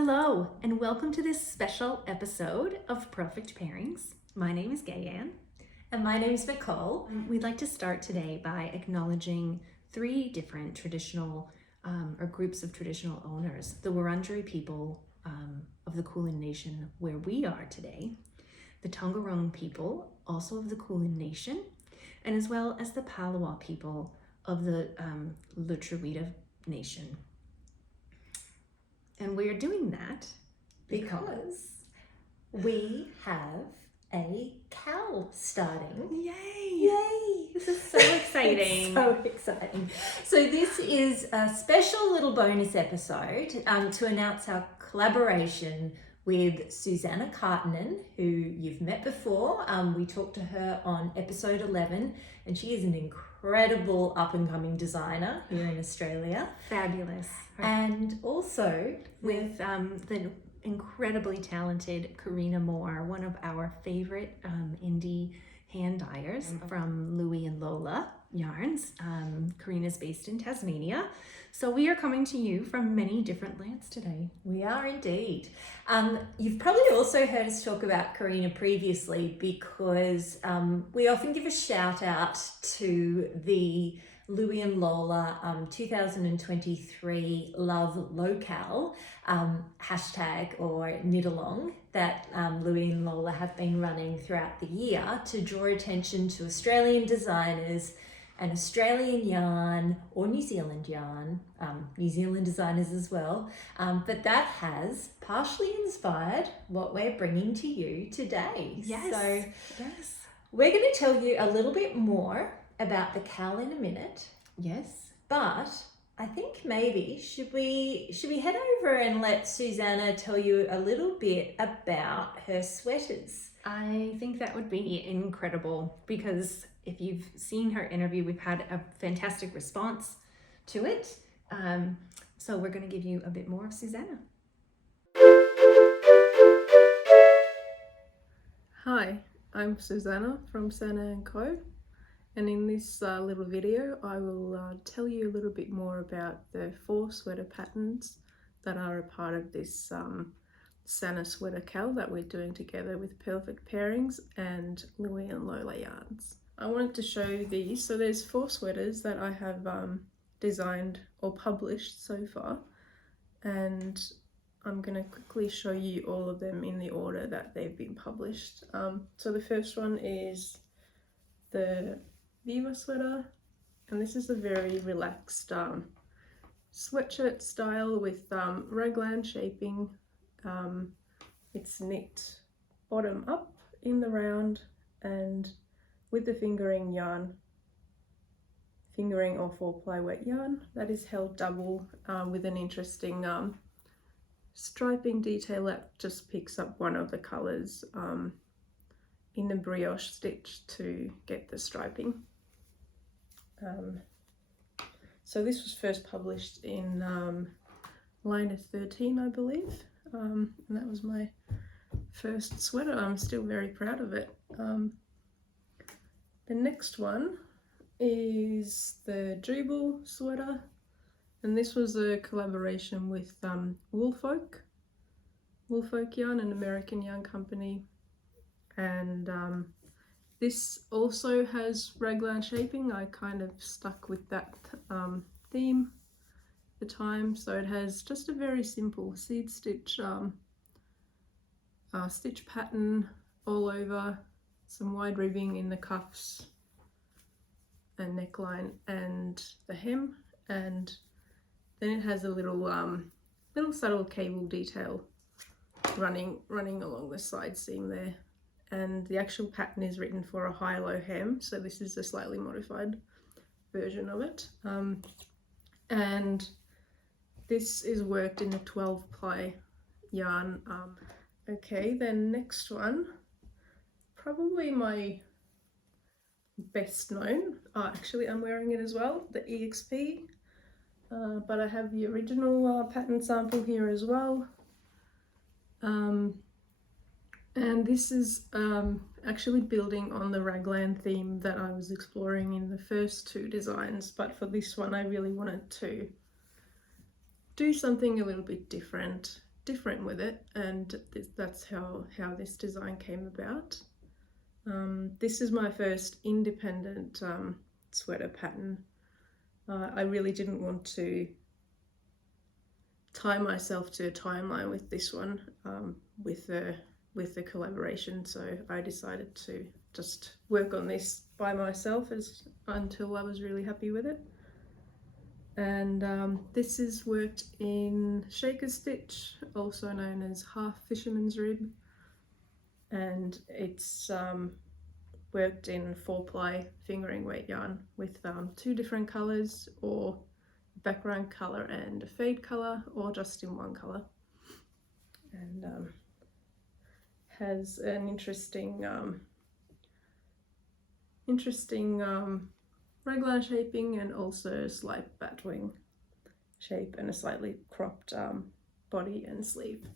Hello, and welcome to this special episode of Purlfect Pairings. My name is Gayanne. And my name is Nicole. We'd like to start today by acknowledging three different traditional or groups of traditional owners, the Wurundjeri people of the Kulin Nation where we are today, the Tongarong people, also of the Kulin Nation, and as well as the Palawa people of the Lutruwita Nation. And we're doing that because we have a KAL starting. Yay! Yay! This is so exciting. So exciting. So this is a special little bonus episode to announce our collaboration with Susanna Kaartinen, who you've met before. We talked to her on episode 11, and she is an incredible up-and-coming designer here in Australia. Fabulous. And also with the incredibly talented Karina Moore, one of our favorite indie hand dyers from Louie and Lola yarns. Karina's based in Tasmania. So we are coming to you from many different lands today. We are indeed. You've probably also heard us talk about Karina previously because we often give a shout out to the Louie and Lola 2023 Love Local hashtag or knit along that Louie and Lola have been running throughout the year to draw attention to Australian designers and Australian yarn or New Zealand yarn, New Zealand designers as well, but that has partially inspired what we're bringing to you today. Yes. So we're going to tell you a little bit more about the KAL in a minute. Yes. But I think maybe should we head over and let Susanna tell you a little bit about her sweaters? I think that would be incredible because if you've seen her interview, we've had a fantastic response to it. So we're going to give you a bit more of Susanna. Hi, I'm Susanna from Sanna Co. And in this little video, I will tell you a little bit more about the 4 sweater patterns that are a part of this Sanna sweater KAL that we're doing together with Purlfect Pairings and Louie and Lola yarns. I wanted to show you these. So there's 4 sweaters that I have designed or published so far. And I'm going to quickly show you all of them in the order that they've been published. So the first one is the Viiva sweater, and this is a very relaxed sweatshirt style with raglan shaping. It's knit bottom up in the round and with the fingering yarn, fingering or 4-ply wet yarn that is held double with an interesting striping detail that just picks up one of the colours in the brioche stitch to get the striping. So this was first published in line 13, I believe, and that was my first sweater. I'm still very proud of it. The next one is the Jubel sweater, and this was a collaboration with Woolfolk Yarn, an American yarn company. And this also has raglan shaping. I kind of stuck with that theme at the time. So it has just a very simple seed stitch stitch pattern all over, some wide ribbing in the cuffs and neckline and the hem, and then it has a little subtle cable detail running along the side seam there. And the actual pattern is written for a high-low hem, so this is a slightly modified version of it. And this is worked in a 12-ply yarn. Okay, then next one, probably my best known. Actually, I'm wearing it as well, the EXP, but I have the original pattern sample here as well. And this is actually building on the raglan theme that I was exploring in the first 2 designs, but for this one I really wanted to do something a little bit different different with it, and that's how this design came about. This is my first independent sweater pattern. I really didn't want to tie myself to a timeline with this one, with the collaboration, so I decided to just work on this by myself until I was really happy with it. And this is worked in shaker stitch, also known as half fisherman's rib, and it's worked in 4-ply fingering weight yarn with 2 different colours, or background colour and a fade colour, or just in one colour, and has an interesting raglan shaping, and also a slight batwing shape and a slightly cropped body and sleeve.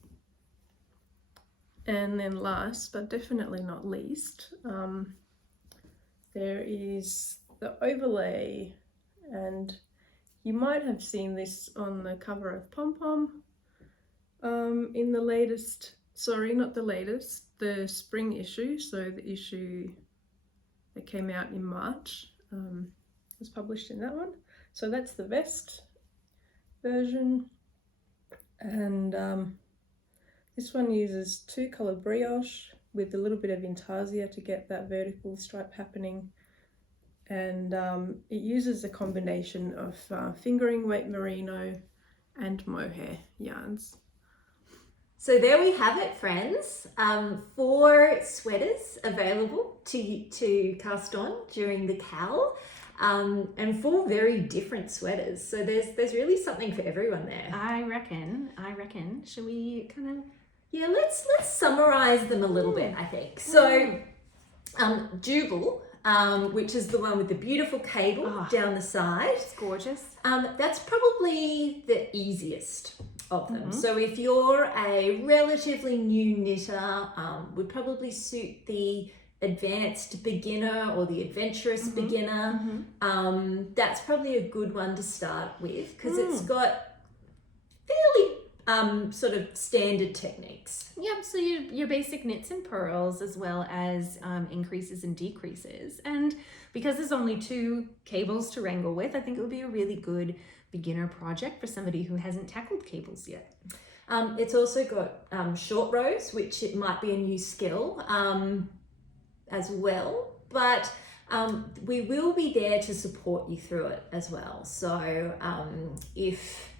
And then last but definitely not least, there is the overlay, and you might have seen this on the cover of Pom Pom in the latest, sorry, not the latest, the spring issue, so the issue that came out in March was published in that one. So that's the vest version, and this one uses 2-color brioche with a little bit of intarsia to get that vertical stripe happening, and it uses a combination of fingering weight merino and mohair yarns. So there we have it, friends. 4 sweaters available to cast on during the KAL, and 4 very different sweaters. So there's really something for everyone there. I reckon. Should we kind of... Yeah, let's summarize them a little bit, I think. So Jubel, which is the one with the beautiful cable down the side. It's gorgeous. That's probably the easiest of them. So if you're a relatively new knitter, would probably suit the advanced beginner or the adventurous beginner. That's probably a good one to start with, because it's got fairly sort of standard techniques. Yep, so your basic knits and purls, as well as increases and decreases. And because there's only 2 cables to wrangle with, I think it would be a really good beginner project for somebody who hasn't tackled cables yet. It's also got short rows, which it might be a new skill as well, but we will be there to support you through it as well. So if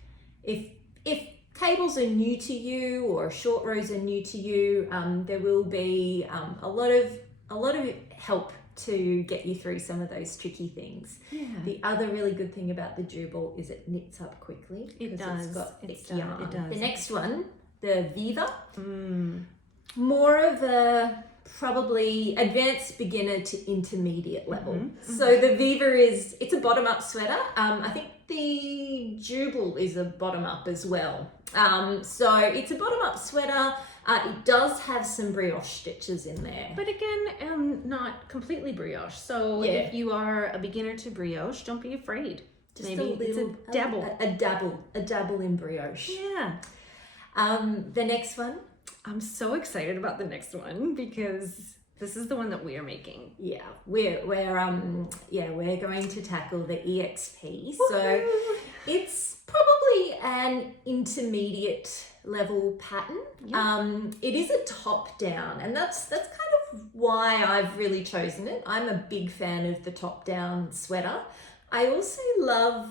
cables are new to you, or short rows are new to you, there will be a lot of help to get you through some of those tricky things. Yeah. The other really good thing about the Jubel is it knits up quickly. It does. It's got thick It yarn. does. The next one, the Viiva, more of a probably advanced beginner to intermediate level. So the Viiva it's a bottom-up sweater. I think the Jubel is a bottom-up as well. So it's a bottom-up sweater. It does have some brioche stitches in there. But again, not completely brioche. So if you are a beginner to brioche, don't be afraid. Just maybe it's a dabble. A dabble in brioche. Yeah. The next one. I'm so excited about the next one, because this is the one that we are making. Yeah, we're going to tackle the EXP. So it's probably an intermediate level pattern. It is a top down, and that's kind of why I've really chosen it. I'm a big fan of the top down sweater. I also love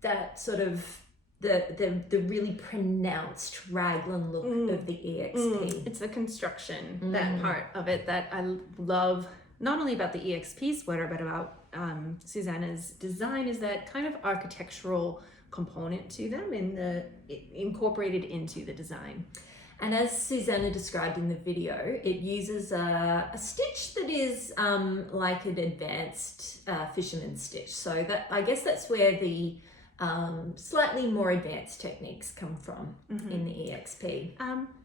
that sort of the really pronounced raglan look of the EXP. It's the construction, that part of it, that I love, not only about the EXP sweater, but about Susanna's design, is that kind of architectural component to them, incorporated into the design. And as Susanna described in the video, it uses a stitch that is like an advanced fisherman's stitch. So that, I guess that's where the slightly more advanced techniques come from in the EXP.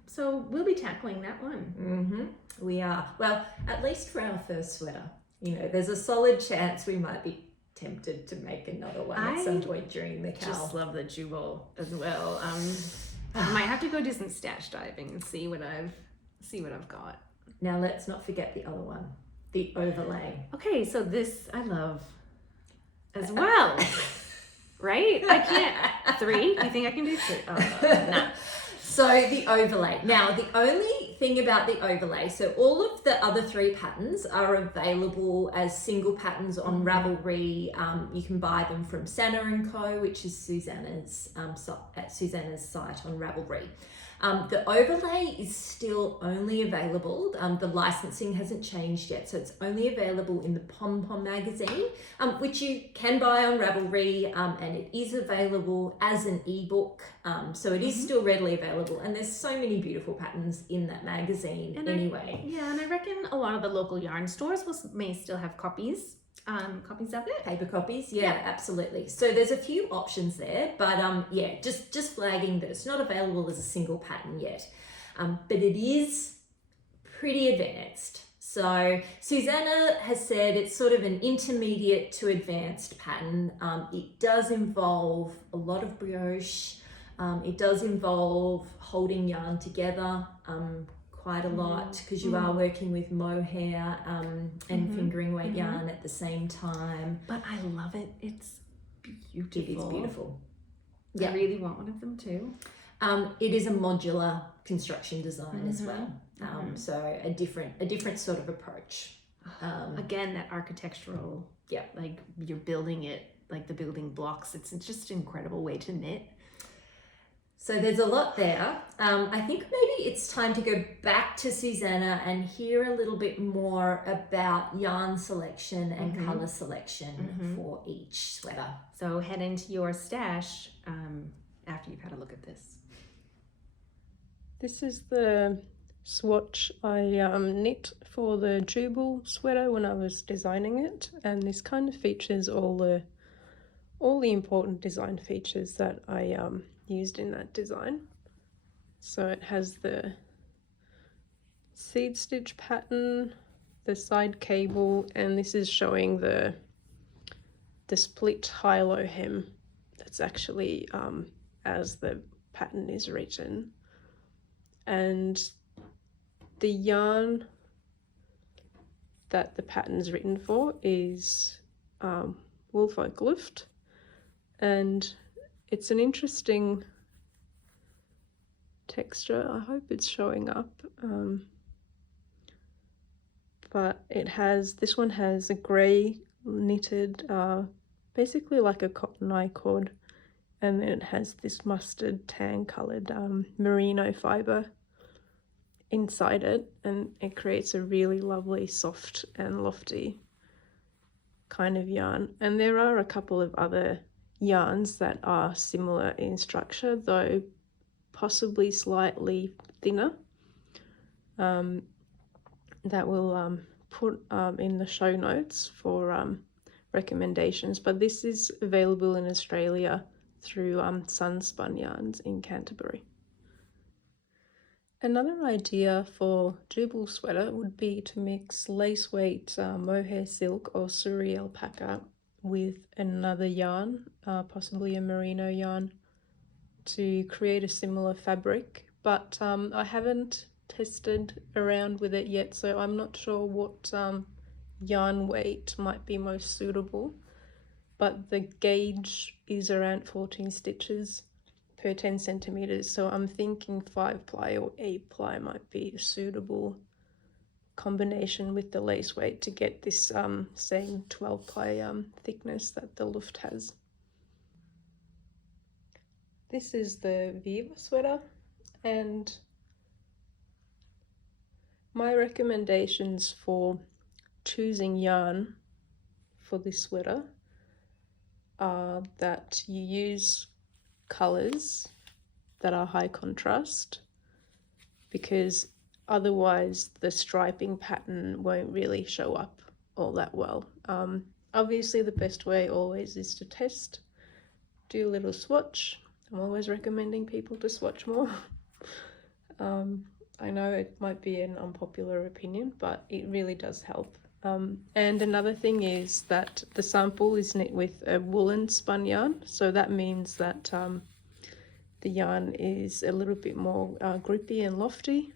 So we'll be tackling that one. We are. Well, at least for our first sweater. You know, there's a solid chance we might be tempted to make another one at some point during the KAL. I just love the Jubel as well. I might have to go do some stash diving and see what I've got. Now let's not forget the other one, the overlay. Okay, so this I love as well. Right? I can't. 3? Do you think I can do 3? Oh, no. So the overlay. Now, the only thing about the overlay, so all of the other 3 patterns are available as single patterns on Ravelry. You can buy them from Sanna Co, which is Susanna's site on Ravelry. The overlay is still only available. The licensing hasn't changed yet, so it's only available in the Pom Pom magazine, which you can buy on Ravelry, and it is available as an ebook. So it is still readily available, and there's so many beautiful patterns in that magazine And anyway. I reckon a lot of the local yarn stores may still have copies of it. Paper copies, yeah, absolutely. So there's a few options there, but just flagging that it's not available as a single pattern yet, but it is pretty advanced. So Susanna has said it's sort of an intermediate to advanced pattern. It does involve a lot of brioche. It does involve holding yarn together quite a lot, because you are working with mohair and fingering weight yarn at the same time. But I love it. It's beautiful. It is beautiful. I really want one of them too. It is a modular construction design as well. So a different sort of approach. Again, that architectural, like you're building it, like the building blocks. It's just an incredible way to knit. So there's a lot there. I think maybe it's time to go back to Susanna and hear a little bit more about yarn selection and colour selection for each sweater. So head into your stash after you've had a look at this. This is the swatch I knit for the Jubel sweater when I was designing it, and this kind of features all the important design features that I used in that design. So it has the seed stitch pattern, the side cable, and this is showing the split high-low hem that's actually as the pattern is written. And the yarn that the pattern's written for is Woolfolk Luft, and it's an interesting texture. I hope it's showing up. But this one has a grey knitted, basically like a cotton I-cord, and then it has this mustard tan coloured merino fibre inside it, and it creates a really lovely soft and lofty kind of yarn. And there are a couple of other yarns that are similar in structure, though possibly slightly thinner, that we'll put in the show notes for recommendations. But this is available in Australia through Sunspun Yarns in Canterbury. Another idea for Jubel sweater would be to mix lace weight Mohair Silk or Suri Alpaca with another yarn, possibly a merino yarn, to create a similar fabric. But I haven't tested around with it yet, so I'm not sure what yarn weight might be most suitable. But the gauge is around 14 stitches per 10 centimeters, so I'm thinking 5-ply or 8-ply might be a suitable combination with the lace weight to get this same 12-ply thickness that the Luft has. This is the Viiva sweater, and my recommendations for choosing yarn for this sweater are that you use colours that are high contrast, because otherwise the striping pattern won't really show up all that well. Obviously the best way always is to test, do a little swatch. I'm always recommending people to swatch more. I know it might be an unpopular opinion, but it really does help. And another thing is that the sample is knit with a woolen spun yarn, so that means that the yarn is a little bit more grippy and lofty,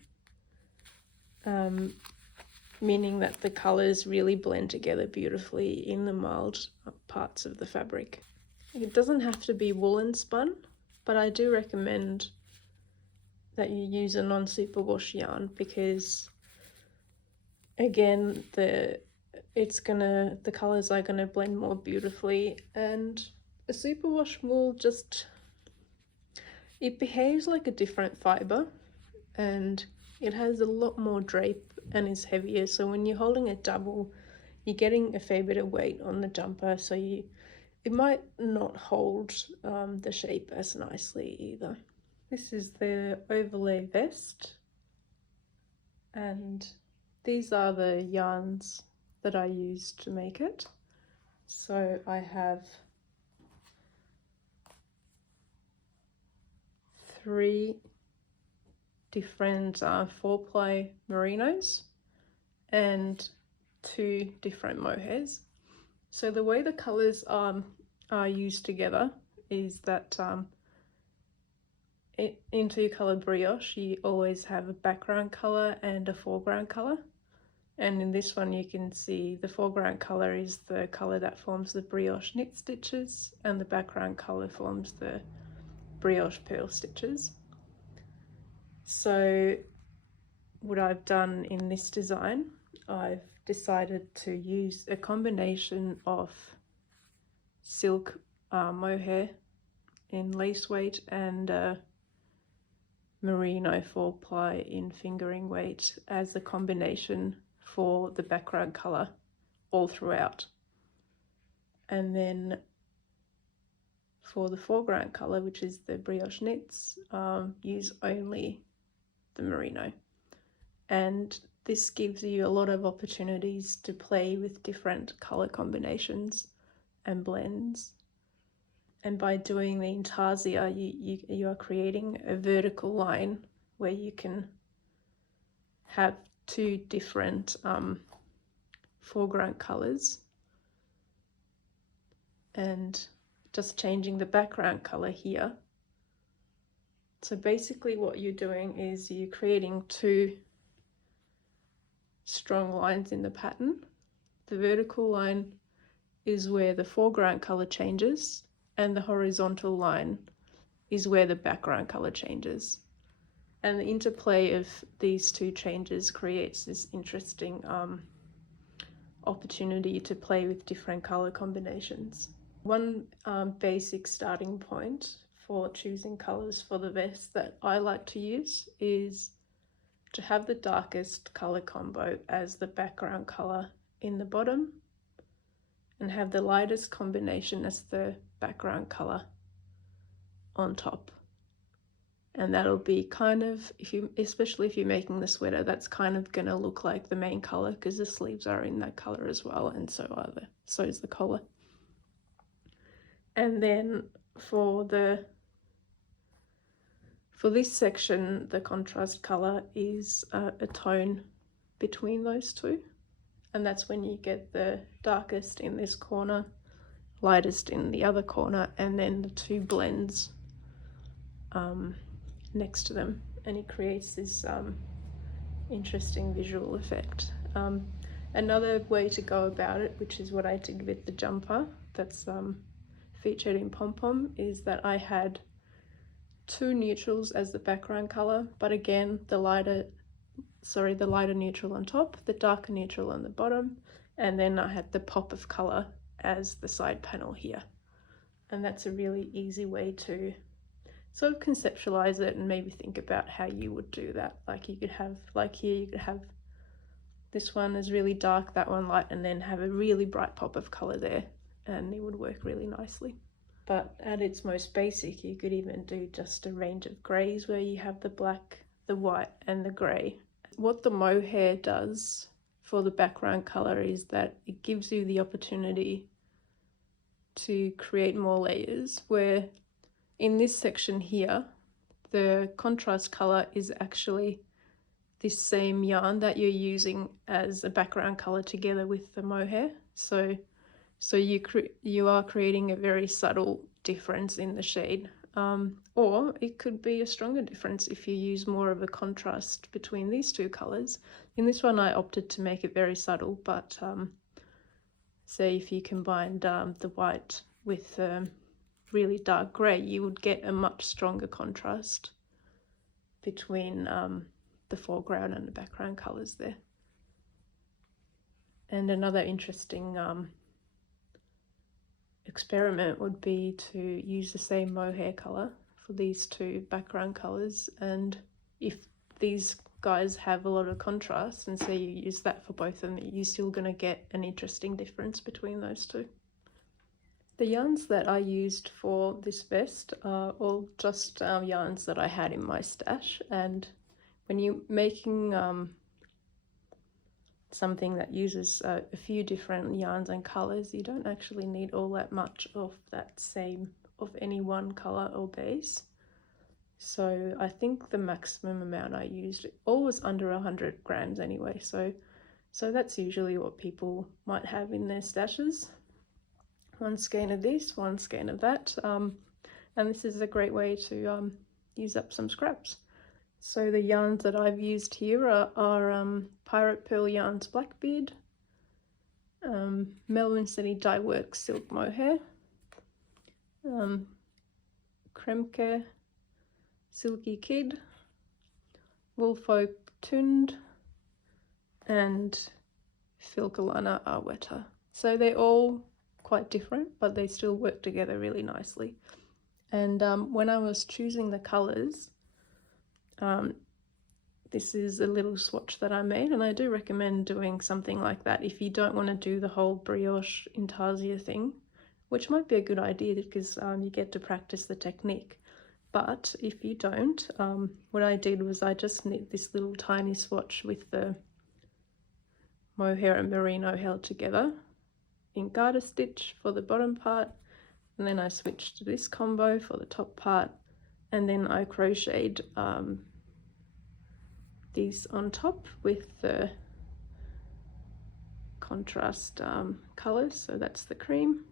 meaning that the colours really blend together beautifully in the mild parts of the fabric. It doesn't have to be woolen spun, but I do recommend that you use a non-superwash yarn because, again, the colours are gonna blend more beautifully, and a superwash wool it behaves like a different fibre, and it has a lot more drape and is heavier. So when you're holding it double, you're getting a fair bit of weight on the jumper, so it might not hold the shape as nicely either. This is the overlay vest, and these are the yarns that I used to make it. So I have 3 different 4-ply merinos and 2 different mohairs. So the way the colours are used together is that in 2-colour brioche you always have a background colour and a foreground colour, and in this one you can see the foreground colour is the colour that forms the brioche knit stitches, and the background colour forms the brioche purl stitches. So what I've done in this design, I've decided to use a combination of silk mohair in lace weight and merino 4-ply in fingering weight as a combination for the background colour all throughout. And then for the foreground colour, which is the brioche knits, use only the merino. And this gives you a lot of opportunities to play with different colour combinations and blends. And by doing the intarsia, you are creating a vertical line where you can have 2 different foreground colours, and just changing the background colour here. So basically what you're doing is you're creating 2 strong lines in the pattern. The vertical line is where the foreground colour changes, and the horizontal line is where the background colour changes. And the interplay of these 2 changes creates this interesting opportunity to play with different colour combinations. One basic starting point for choosing colours for the vest that I like to use is to have the darkest colour combo as the background colour in the bottom, and have the lightest combination as the background colour on top. And that'll be kind of, especially if you're making the sweater, that's kind of going to look like the main colour, because the sleeves are in that colour as well, and so is the collar. And then for this section, the contrast colour is a tone between those 2, and that's when you get the darkest in this corner, lightest in the other corner, and then the 2 blends next to them, and it creates this interesting visual effect. Another way to go about it, which is what I did with the jumper that's featured in Pom Pom, is that I had 2 neutrals as the background colour, but again the lighter neutral on top, the darker neutral on the bottom, and then I had the pop of colour as the side panel here. And that's a really easy way to sort of conceptualize it and maybe think about how you would do that. Like you could have, like here, you could have this one is really dark, that one light, and then have a really bright pop of colour there, and it would work really nicely. But at its most basic, you could even do just a range of greys where you have the black, the white, and the grey. What the mohair does for the background colour is that it gives you the opportunity to create more layers, where in this section here, the contrast colour is actually this same yarn that you're using as a background colour together with the mohair. So you are creating a very subtle difference in the shade or it could be a stronger difference if you use more of a contrast between these two colours. In this one I opted to make it very subtle, but say if you combined the white with really dark grey, you would get a much stronger contrast between the foreground and the background colours there. And another interesting experiment would be to use the same mohair colour for these two background colours, and if these guys have a lot of contrast and say you use that for both of them, you're still going to get an interesting difference between those two. The yarns that I used for this vest are all just yarns that I had in my stash, and when you're making something that uses a few different yarns and colours, you don't actually need all that much of any one colour or base. So I think the maximum amount I used, all was under 100 grams anyway, so that's usually what people might have in their stashes. One skein of this, one skein of that, and this is a great way to use up some scraps. So the yarns that I've used here are Purl Yarns Blackbeard, Melbourne City Dye Works Silk Mohair, Kremke Silky Kid, Woolfolk Tynd, and Filcolana Arwetta. So they're all quite different, but they still work together really nicely. And when I was choosing the colours, this is a little swatch that I made, and I do recommend doing something like that if you don't want to do the whole brioche intarsia thing, which might be a good idea because you get to practice the technique. But if you don't, what I did was I just knit this little tiny swatch with the mohair and merino held together in garter stitch for the bottom part, and then I switched to this combo for the top part, and then I crocheted these on top with the contrast colours. So that's the cream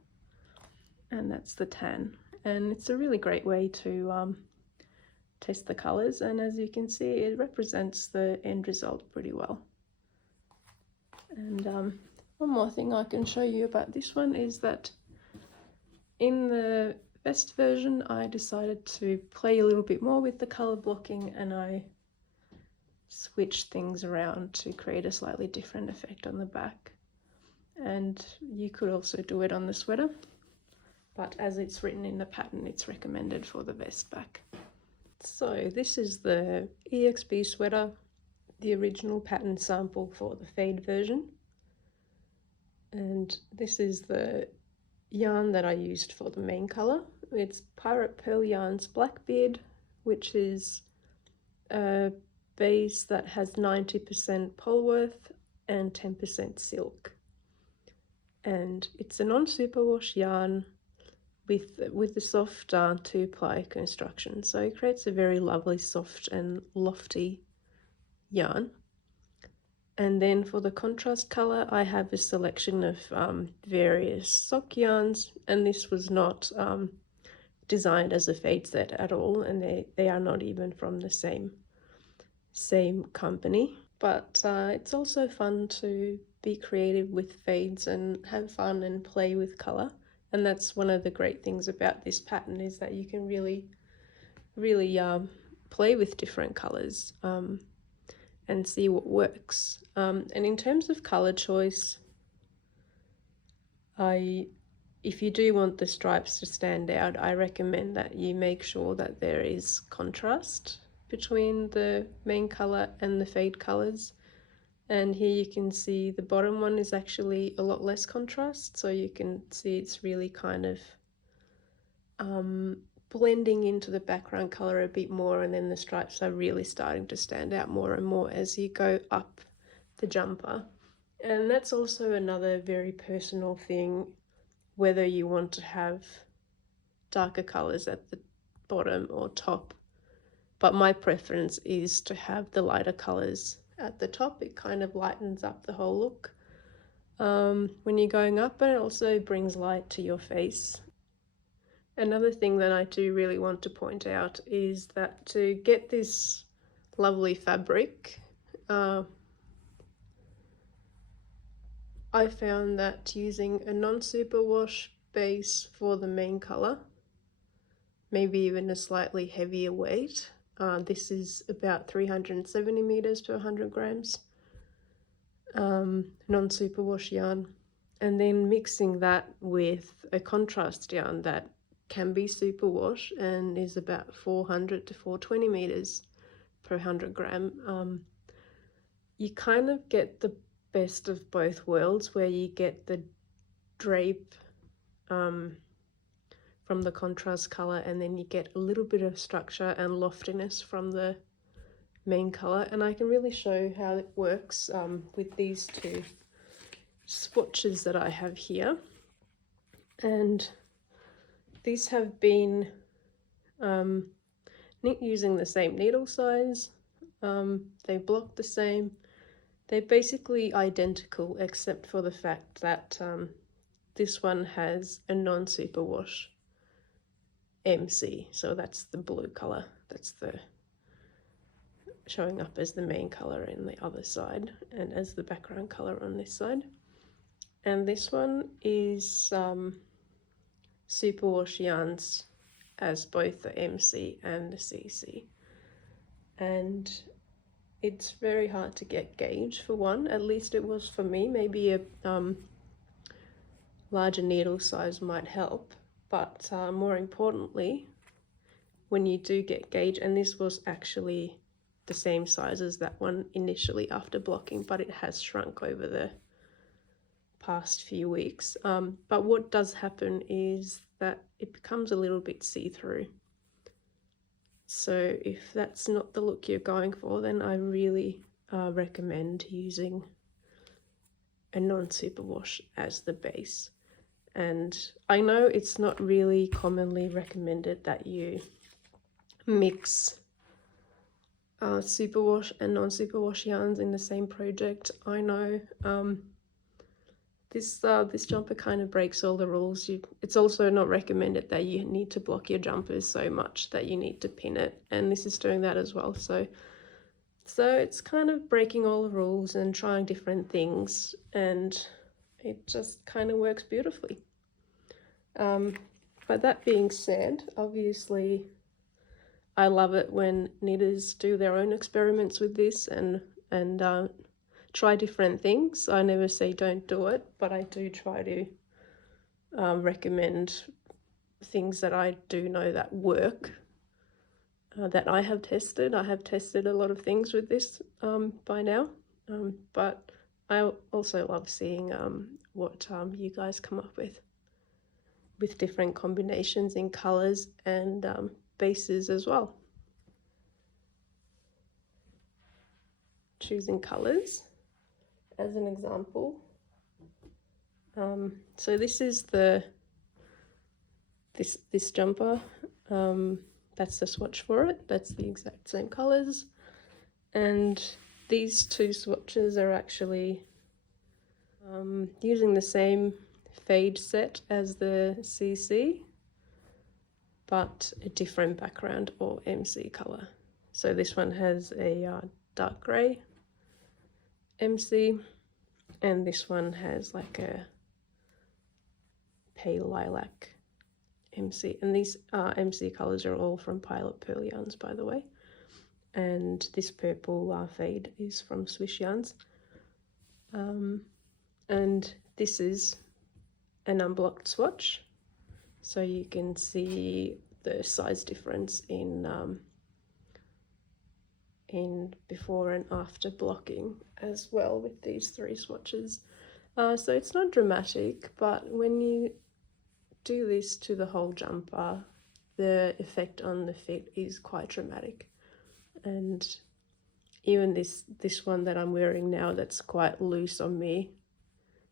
and that's the tan, and it's a really great way to test the colours, and as you can see it represents the end result pretty well. And one more thing I can show you about this one is that in the vest version I decided to play a little bit more with the colour blocking, and I switched things around to create a slightly different effect on the back. And you could also do it on the sweater, but as it's written in the pattern it's recommended for the vest back. So this is the EXP sweater, the original pattern sample for the fade version, and this is the yarn that I used for the main colour. It's Purl Yarns Blackbeard, which is a base that has 90% Polworth and 10% silk, and it's a non-superwash yarn with the soft 2-ply construction, so it creates a very lovely soft and lofty yarn. And then for the contrast colour I have a selection of various sock yarns, and this was not designed as a fade set at all, and they are not even from the same company. But it's also fun to be creative with fades and have fun and play with colour, and that's one of the great things about this pattern, is that you can really play with different colours and see what works. And in terms of colour choice, if you do want the stripes to stand out, I recommend that you make sure that there is contrast between the main colour and the fade colours. And here you can see the bottom one is actually a lot less contrast, so you can see it's really kind of blending into the background colour a bit more, and then the stripes are really starting to stand out more and more as you go up the jumper. And that's also another very personal thing, whether you want to have darker colours at the bottom or top, but my preference is to have the lighter colours at the top. It kind of lightens up the whole look when you're going up, and it also brings light to your face. Another thing that I do really want to point out is that to get this lovely fabric, I found that using a non-superwash base for the main colour, maybe even a slightly heavier weight, this is about 370 meters per 100 grams, non-superwash yarn, and then mixing that with a contrast yarn that can be superwash and is about 400 to 420 meters per 100 gram, you kind of get the best of both worlds, where you get the drape from the contrast color, and then you get a little bit of structure and loftiness from the main color. And I can really show how it works with these two swatches that I have here. And these have been knit using the same needle size. They block the same. They're basically identical, except for the fact that this one has a non-superwash MC, so that's the blue color. That's the showing up as the main color in the other side and as the background color on this side. And this one is superwash yarns as both the MC and the CC, and it's very hard to get gauge for one. At least it was for me. Maybe a larger needle size might help, but more importantly, when you do get gauge, and this was actually the same size as that one initially after blocking, but it has shrunk over the past few weeks. But what does happen is that it becomes a little bit see-through. So if that's not the look you're going for, then I really recommend using a non-superwash as the base. And I know it's not really commonly recommended that you mix superwash and non-superwash yarns in the same project. I know this jumper kind of breaks all the rules. It's also not recommended that you need to block your jumpers so much that you need to pin it, and this is doing that as well. So it's kind of breaking all the rules and trying different things, and it just kind of works beautifully. But that being said, obviously I love it when knitters do their own experiments with this and try different things. I never say don't do it, but I do try to recommend things that I do know that work, that I have tested. I have tested a lot of things with this by now, but I also love seeing what you guys come up with different combinations in colours and bases as well. Choosing colours as an example. So this is this jumper. That's the swatch for it. That's the exact same colours. And these two swatches are actually using the same fade set as the CC, but a different background or MC colour. So this one has a dark grey MC, and this one has like a pale lilac MC. And these MC colours are all from Pilot Purl Yarns, by the way. And this purple fade is from Swish Yarns. And this is an unblocked swatch, so you can see the size difference in before and after blocking as well with these three swatches. So it's not dramatic, but when you do this to the whole jumper, the effect on the fit is quite dramatic. And even this one that I'm wearing now, that's quite loose on me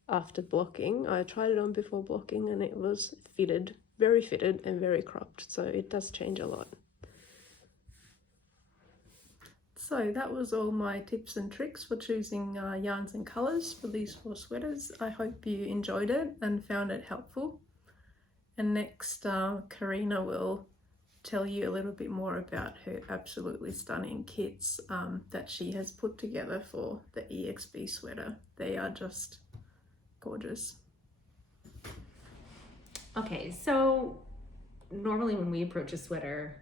after blocking, I tried it on before blocking and it was fitted, very fitted and very cropped, so it does change a lot. So that was all my tips and tricks for choosing yarns and colours for these 4 sweaters. I hope you enjoyed it and found it helpful. And next, Karina will tell you a little bit more about her absolutely stunning kits that she has put together for the EXP sweater. They are just gorgeous. Okay, so normally when we approach a sweater,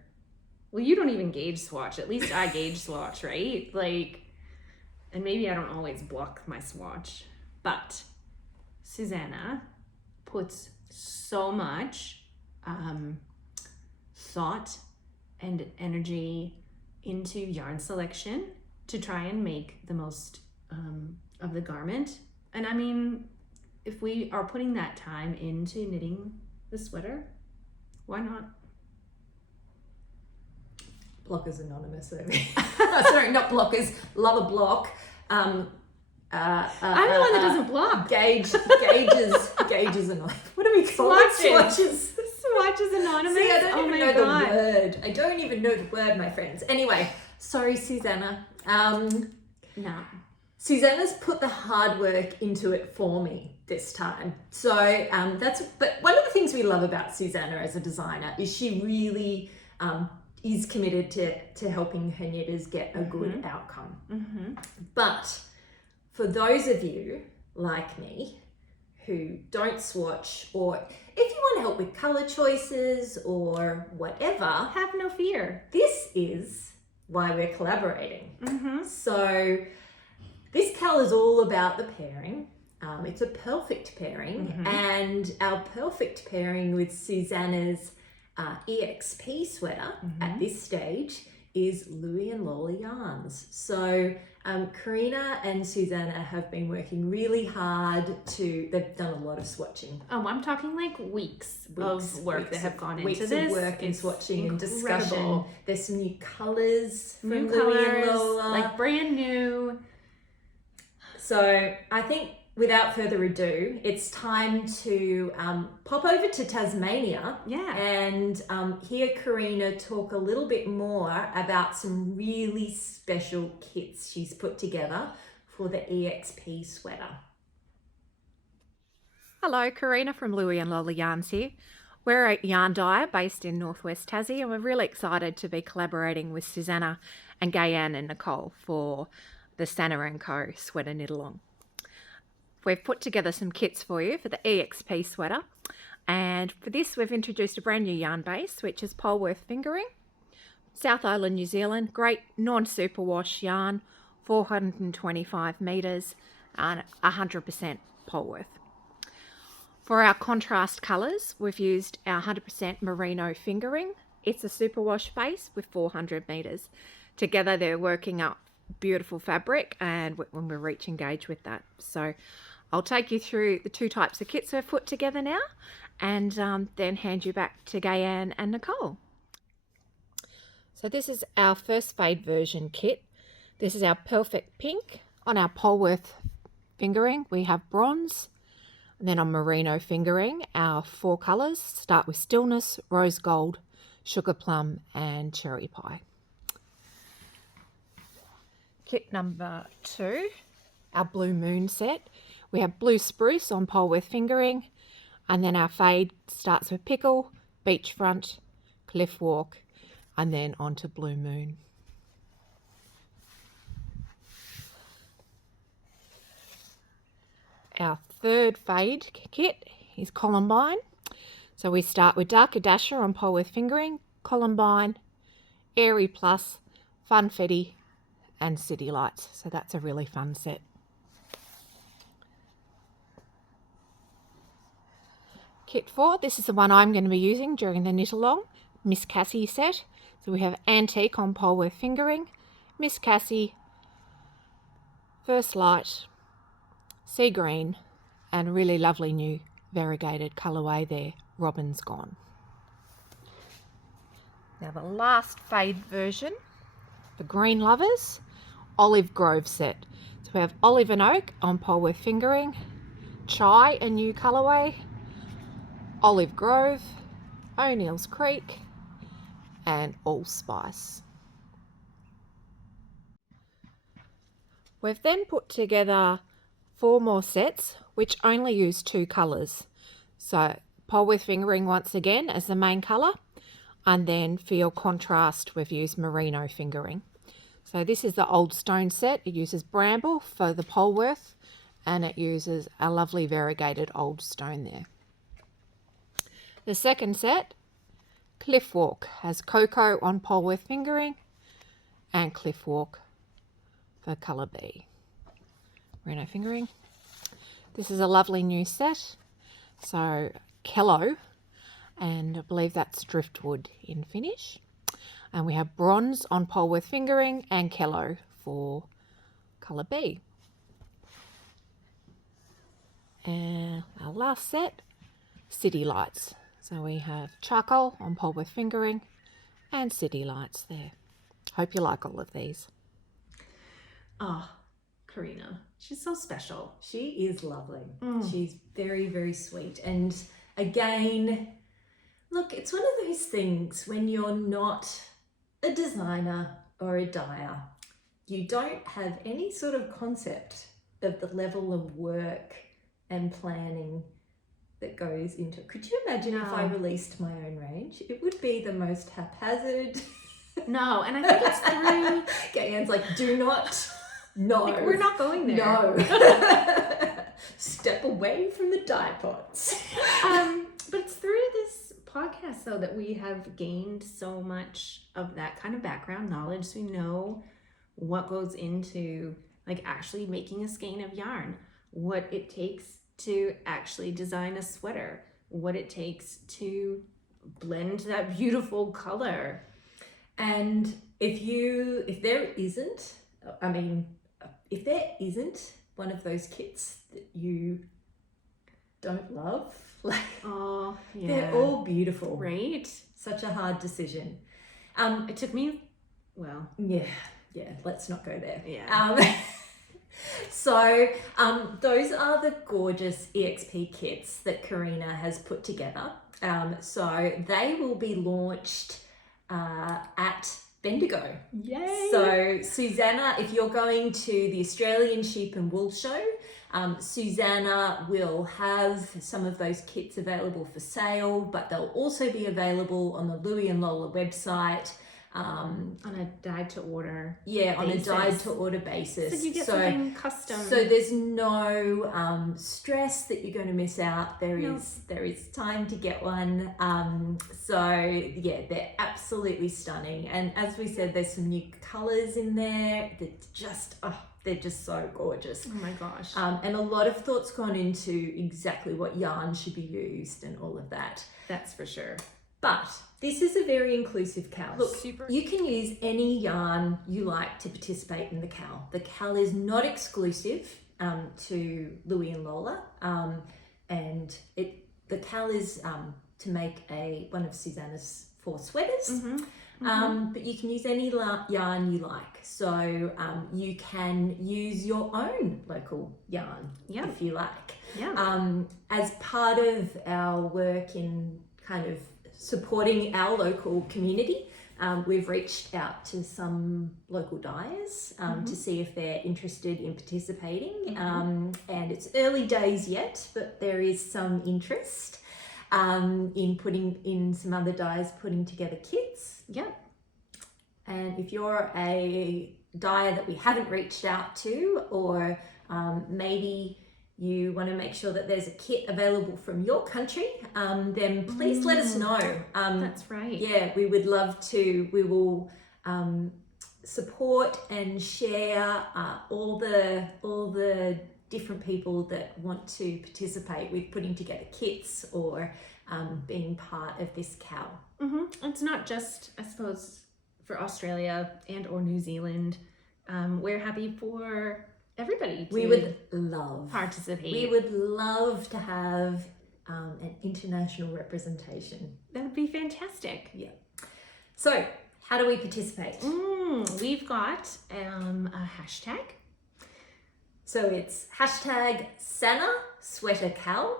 well, you don't even gauge swatch. At least I gauge swatch, right? Like, and maybe I don't always block my swatch, but Susanna puts so much thought and energy into yarn selection to try and make the most of the garment. And I mean, if we are putting that time into knitting the sweater, why not? Blockers Anonymous over here. Sorry, not blockers. Love a block. I'm the one that doesn't block. Gauges anonymous. What do we call it? Swatches. Swatches Anonymous. See, I don't even know God. the word. I don't even know the word, my friends. Anyway, sorry, Susanna. No. Susanna's put the hard work into it for me this time. So but one of the things we love about Susanna as a designer is she really is committed to helping her knitters get a good outcome. Mm-hmm. But for those of you like me who don't swatch, or if you want help with color choices or whatever, Have no fear. this is why we're collaborating. Mm-hmm. So this KAL is all about the pairing. It's a Purlfect pairing, and our Purlfect pairing with Susanna's EXP sweater at this stage is Louie and Lola yarns. So Karina and Susanna have been working really hard they've done a lot of swatching. Oh, I'm talking like weeks of work that have gone weeks into this. of work and It's swatching and incredible. discussion. There's some new colours from New Louie and colors, Lola. like brand new. So I think without further ado, it's time to pop over to Tasmania and hear Karina talk a little bit more about some really special kits she's put together for the EXP sweater. Hello, Karina from Louie and Lola Yarns here. We're a yarn dyer based in Northwest Tassie, and we're really excited to be collaborating with Susanna and Gayanne and Nicole for the Sanna Co sweater knit along. We've put together some kits for you for the EXP sweater, and for this we've introduced a brand new yarn base, which is Polworth fingering, South Island, New Zealand, great non-superwash yarn, 425 metres and 100% Polworth. For our contrast colours, we've used our 100% merino fingering. It's a superwash base with 400 metres. Together they're working up beautiful fabric, and when we reach engage with that. So I'll take you through the two types of kits we've put together now, and then hand you back to Gayanne and Nicole. So this is our first fade version kit. This is our Purlfect Pink. On our Polworth fingering we have bronze, and then on merino fingering our four colours start with stillness, rose gold, sugar plum and cherry pie. Kit number 2, our blue moon set. We have blue spruce on Polworth fingering, and then our fade starts with pickle, beachfront, cliff walk, and then onto blue moon. Our third fade kit is Columbine. So we start with Darker Dasher on Polworth fingering, Columbine, Airy Plus, Funfetti, and City Lights. So that's a really fun set. Kit 4, this is the one I'm going to be using during the knit along, Miss Cassie set. So we have Antique on Polworth fingering, Miss Cassie, First Light, Sea Green, and a really lovely new variegated colourway there, Robin's Gone. Now the last fade version for green lovers, Olive Grove set. So we have Olive and Oak on Polworth fingering, Chai, a new colourway, Olive Grove, O'Neill's Creek, and Allspice. We've then put together 4 more sets which only use 2 colours. So pole with fingering once again as the main colour, and then for your contrast we've used merino fingering. So this is the old stone set. It uses bramble for the pole worth, and it uses a lovely variegated old stone there. The second set, Cliff Walk, has cocoa on pole worth fingering and Cliff Walk for colour B. Merino fingering. This is a lovely new set. So Kello, and I believe that's driftwood in Finnish. And we have bronze on pole worth fingering and Kello for colour B. And our last set, City Lights. So we have charcoal on pole worth fingering and City Lights there. Hope you like all of these. Oh, Karina, she's so special. She is lovely. She's very, very sweet. And again, look, it's one of those things when you're not a designer or a dyer, you don't have any sort of concept of the level of work and planning that goes into it. Could you imagine if I released my own range? It would be the most haphazard. No, and I think it's through... Gayan's like, do not... No. Like, we're not going there. No. Step away from the dye pots. But it's through this podcast, though, that we have gained so much of that kind of background knowledge. So we know what goes into, like, actually making a skein of yarn, what it takes to actually design a sweater, what it takes to blend that beautiful color. And if there isn't one of those kits that you don't love, like, Oh, yeah. they're all beautiful. Right? Such a hard decision. It took me, well, Yeah, let's not go there. yeah. So those are the gorgeous EXP kits that Karina has put together. So they will be launched at Bendigo. Yay! So Susanna, if you're going to the Australian Sheep and Wool Show, Susanna will have some of those kits available for sale, but they'll also be available on the Louie and Lola website. On a dyed to order. On a basis. dyed to order basis. So you get something custom. So there's no stress that you're going to miss out. There is time to get one. They're absolutely stunning. And as we said, there's some new colours in there. They're just so gorgeous. Oh my gosh. And a lot of thought's gone into exactly what yarn should be used and all of that. That's for sure. But this is a very inclusive KAL. Look, you can use any yarn you like to participate in the KAL. The KAL is not exclusive to Louie and Lola, and the KAL is to make one of Susanna's 4 sweaters. But you can use any yarn you like. So you can use your own local yarn if you like. Yeah. As part of our work in kind of supporting our local community, we've reached out to some local dyers to see if they're interested in participating. And it's early days yet, but there is some interest in some other dyers putting together kits. Yep. And if you're a dyer that we haven't reached out to, or maybe you want to make sure that there's a kit available from your country, then please let us know. That's right. Yeah, we would love to. We will support and share all the different people that want to participate with putting together kits or being part of this KAL. It's not just, I suppose, for Australia and or New Zealand. We're happy for everybody to We would love participate. We would love to have an international representation. That would be fantastic. Yeah. So, how do we participate? We've got a hashtag. So it's hashtag Sanna Sweater KAL.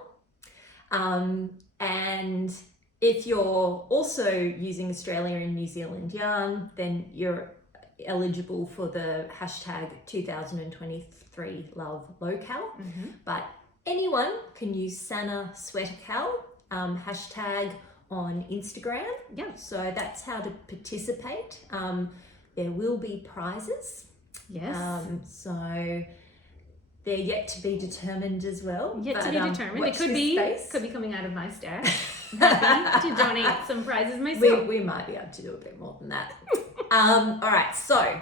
And if you're also using Australia and New Zealand yarn, then you're eligible for the hashtag 2023 Love Local. But anyone can use Sanna Sweater KAL hashtag on Instagram. Yeah. So that's how to participate. There will be prizes. Yes. So they're yet to be determined as well. Yet to be determined. It watch could this be space. coming out of my stash. Happy to donate some prizes myself. We might be able to do a bit more than that. All right, so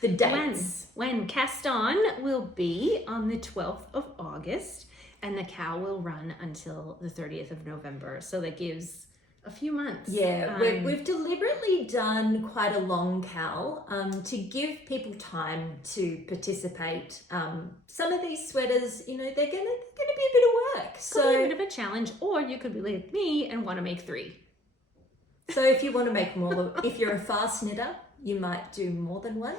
the dates. When Cast On will be on the 12th of August, and the KAL will run until the 30th of November. So that gives a few months. Yeah, we've deliberately done quite a long KAL to give people time to participate. Some of these sweaters, you know, they're gonna be a bit of work. So a bit of a challenge, or you could be like me and want to make 3. So if you want to make more, if you're a fast knitter, you might do more than one.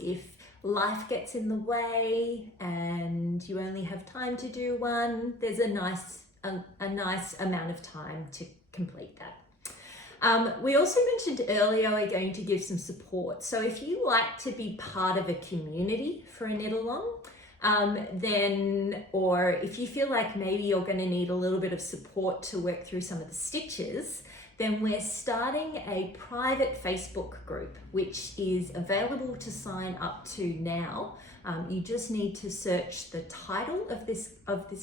If life gets in the way and you only have time to do one, there's a nice amount of time to complete that. We also mentioned earlier we're going to give some support. So if you like to be part of a community for a knit along, then, or if you feel like maybe you're going to need a little bit of support to work through some of the stitches, then we're starting a private Facebook group, which is available to sign up to now. You just need to search the title of this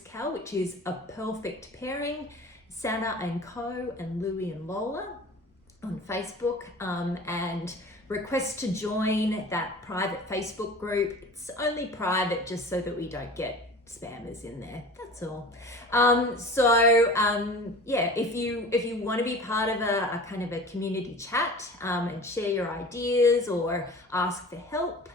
KAL, which is a Purlfect Pairing, Sanna Co and Louie and Lola on Facebook, and request to join that private Facebook group. It's only private just so that we don't get spammers in there, that's all. Yeah, if you want to be part of a kind of a community chat and share your ideas or ask for help,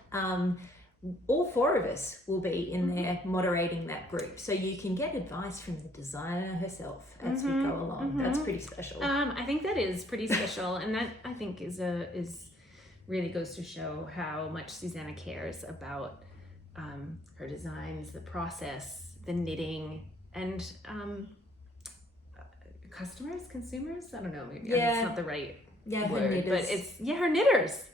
all 4 of us will be in there moderating that group, so you can get advice from the designer herself as we go along. That's pretty special. I think that is pretty special, and that I think is really goes to show how much Susanna cares about her designs, the process, the knitting, and customers, consumers. I don't know, maybe that's not the right word, but it's her knitters.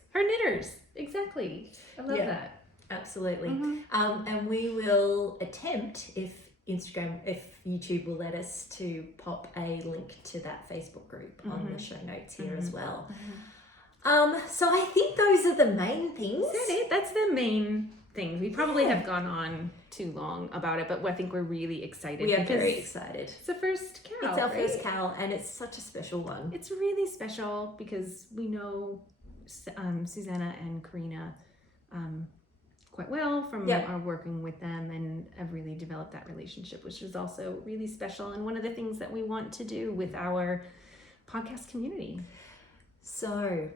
Exactly. I love that. Absolutely. And we will attempt, if YouTube will let us, to pop a link to that Facebook group on the show notes here as well. So I think those are the main things. That's the main thing. We probably have gone on too long about it, but I think we're really excited. We are very excited. It's the first KAL. It's our first KAL, and it's such a special one. It's really special because we know Susanna and Karina quite well from our working with them, and have really developed that relationship, which is also really special, and one of the things that we want to do with our podcast community. So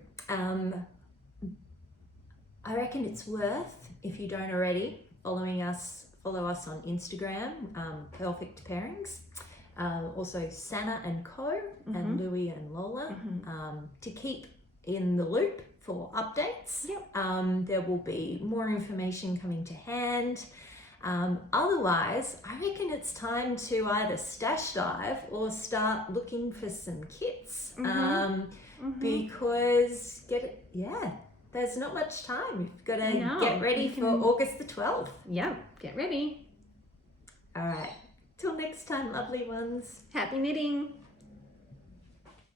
I reckon it's worth, if you don't already, follow us on Instagram, Purlfect Pairings, also Sanna Co and Louie and Lola, to keep in the loop for updates. There will be more information coming to hand. Otherwise, I reckon it's time to either stash dive or start looking for some kits, because there's not much time. You've got to get ready for August the 12th. Yeah, get ready. All right. Till next time, lovely ones. Happy knitting.